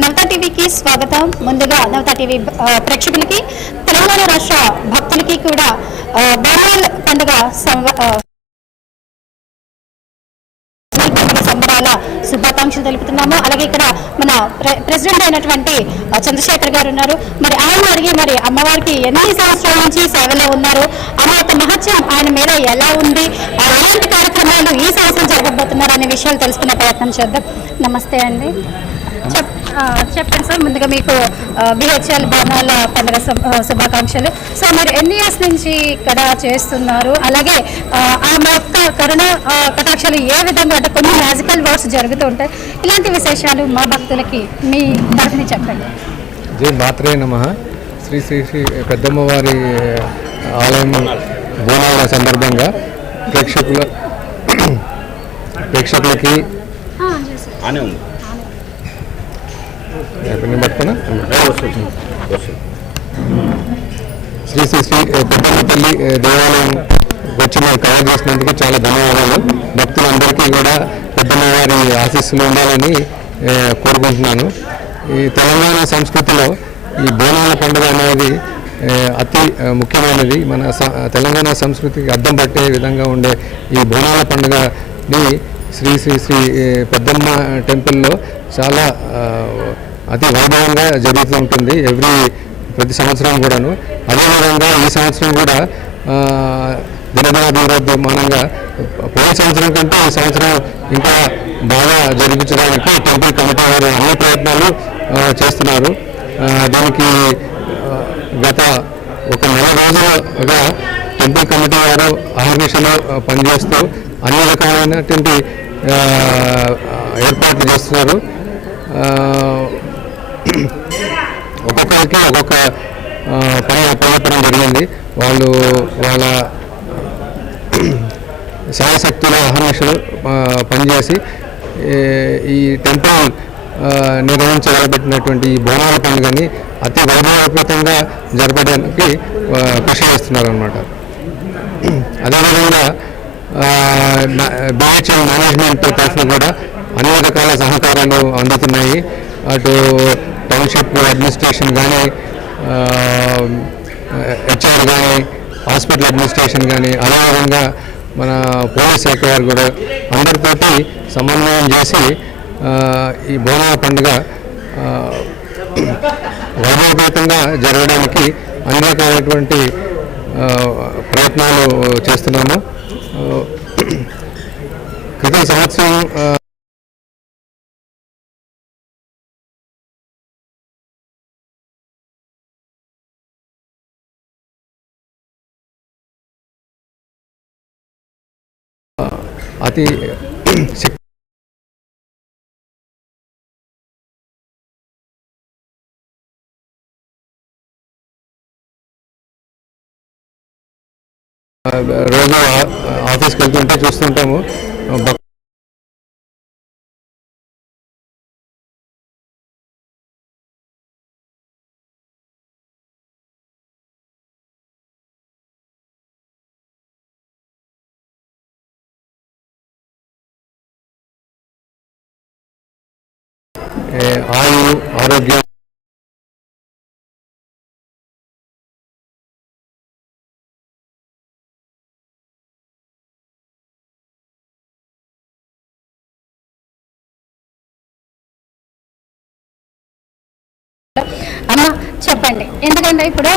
నవత టీవీకి స్వాగతం. ముందుగా నవత టీవీ ప్రేక్షకులకి తెలంగాణ రాష్ట్ర భక్తులకి కూడా బోనాల్ పండుగ సంబరాల శుభాకాంక్షలు తెలుపుతున్నాము. అలాగే ఇక్కడ మన ప్రెసిడెంట్ అయినటువంటి చంద్రశేఖర్ గారు ఉన్నారు. మరి ఆయన అడిగి మరి అమ్మవారికి ఎన్ని సంవత్సరాల నుంచి సేవలో ఉన్నారు? ఆ యొక్క మహత్యం ఆయన మీద ఎలా ఉంది? ఎలాంటి కార్యక్రమాలు ఈ సంవత్సరం జరగబోతున్నారు అనే విషయాలు తెలుసుకునే ప్రయత్నం చేద్దాం. నమస్తే అండి. చెప్పండి సార్. ముందుగా మీకు బిహెచ్ఎల్ బోనాల పండుగ శుభాకాంక్షలు. సో మీరు ఎన్ని ఇయర్స్ నుంచి ఇక్కడ చేస్తున్నారు? అలాగే ఆ, యొక్క కరుణ ఆ, కటాక్షాలు ఏ విధంగా అంటే కొన్ని మ్యాజికల్ వర్డ్స్ జరుగుతూ ఉంటాయి. ఇలాంటి విశేషాలు మా భక్తులకి మీ తరఫుని చెప్పండి. జై మాత్రే నమ. శ్రీ శ్రీ శ్రీ పెద్దమ్మవారి ఆలయం బోనాల సందర్భంగా ప్రేక్షకుల ప్రేక్షకులకి నేను పట్టుకున్నా శ్రీ శ్రీ శ్రీ పెద్దమ్మపల్లి దేవాలయం వచ్చి మేము కవర్ చేసినందుకు చాలా ధన్యవాదాలు. భక్తులందరికీ కూడా పెద్దమ్మవారి ఆశీస్సులు ఉండాలని కోరుకుంటున్నాను. ఈ తెలంగాణ సంస్కృతిలో ఈ బోనాల పండుగ అనేది అతి ముఖ్యమైనది. మన తెలంగాణ సంస్కృతికి అద్దం పట్టే విధంగా ఉండే ఈ బోనాల పండుగని శ్రీ శ్రీ శ్రీ పెద్దమ్మ టెంపుల్లో చాలా అతి వైభవంగా జరుగుతూ ఉంటుంది ఎవ్రీ ప్రతి సంవత్సరం కూడాను. అదేవిధంగా ఈ సంవత్సరం కూడా ఆ, పోయిన సంవత్సరం కంటే ఈ సంవత్సరం ఇంకా బాగా జరిపించడానికి టెంపుల్ కమిటీ వారు అన్ని ప్రయత్నాలు చేస్తున్నారు. దానికి దీనికి గత ఒక నెల రోజులుగా టెంపుల్ కమిటీ వారు అహర్నిశలో పనిచేస్తూ అన్ని రకాలైనటువంటి ఏర్పాట్లు చేస్తున్నారు. ఒక్కొక్కరికి ఒక్కొక్క పని అప్పగించడం జరిగింది. వాళ్ళు వాళ్ళ శాయశక్తులు అహర్నిశలు పనిచేసి ఈ టెంపుల్ ఆ, నిర్వహించబెట్టినటువంటి ఈ బోనాల పండుగని అతి వైభవపేతంగా జరపడానికి కృషి చేస్తున్నారు అనమాట అదేవిధంగా బిహెచ్ఎల్ మేనేజ్మెంట్ తరఫున కూడా అన్ని రకాల సహకారాలు అందుతున్నాయి. అటు టౌన్షిప్ అడ్మినిస్ట్రేషన్ కానీ హెచ్ఆర్ కానీ హాస్పిటల్ అడ్మినిస్ట్రేషన్ కానీ అదేవిధంగా మన పోలీస్ శాఖ వారు కూడా అందరితోటి సమన్వయం చేసి ఈ బోనాల పండుగ వైభవపేతంగా జరగడానికి అన్ని రకాలైనటువంటి ప్రయత్నాలు చేస్తున్నాము. క్రితం సంవత్సరం అతి రోజు ఆ- ఆఫీస్కి వెళ్తుంటే చూస్తుంటాము. ఆయు ఆరోగ్యం. అమ్మ చెప్పండి. ఎందుకంటే ఇప్పుడు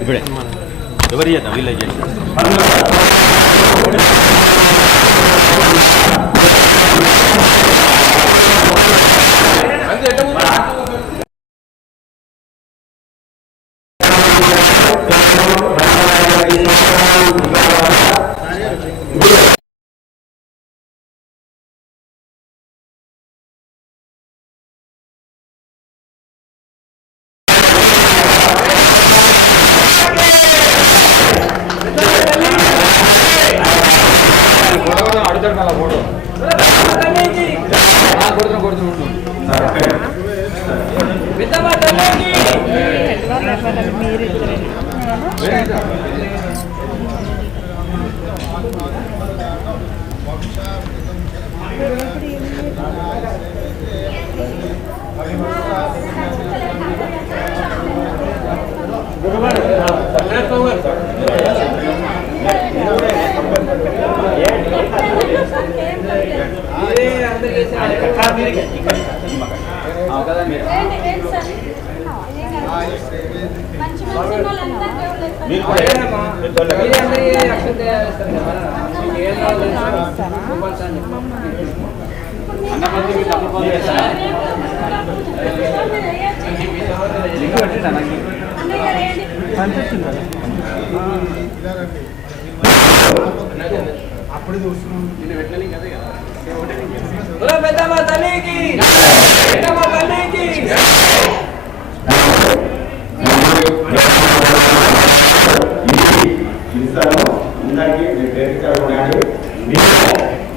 ఇప్పుడే. ఎవరు చేద్దాం వీళ్ళే చేసి అరే అందరికీ ఇక్కడ ఇక్కడ ఇక్కడ ఇక్కడ ఇక్కడ ఇక్కడ అప్పుడు చూస్తున్నాం పెద్దోళ్ళకి. పెద్దమ్మ తల్లికి పెద్దమ్మ తల్లికి Michael.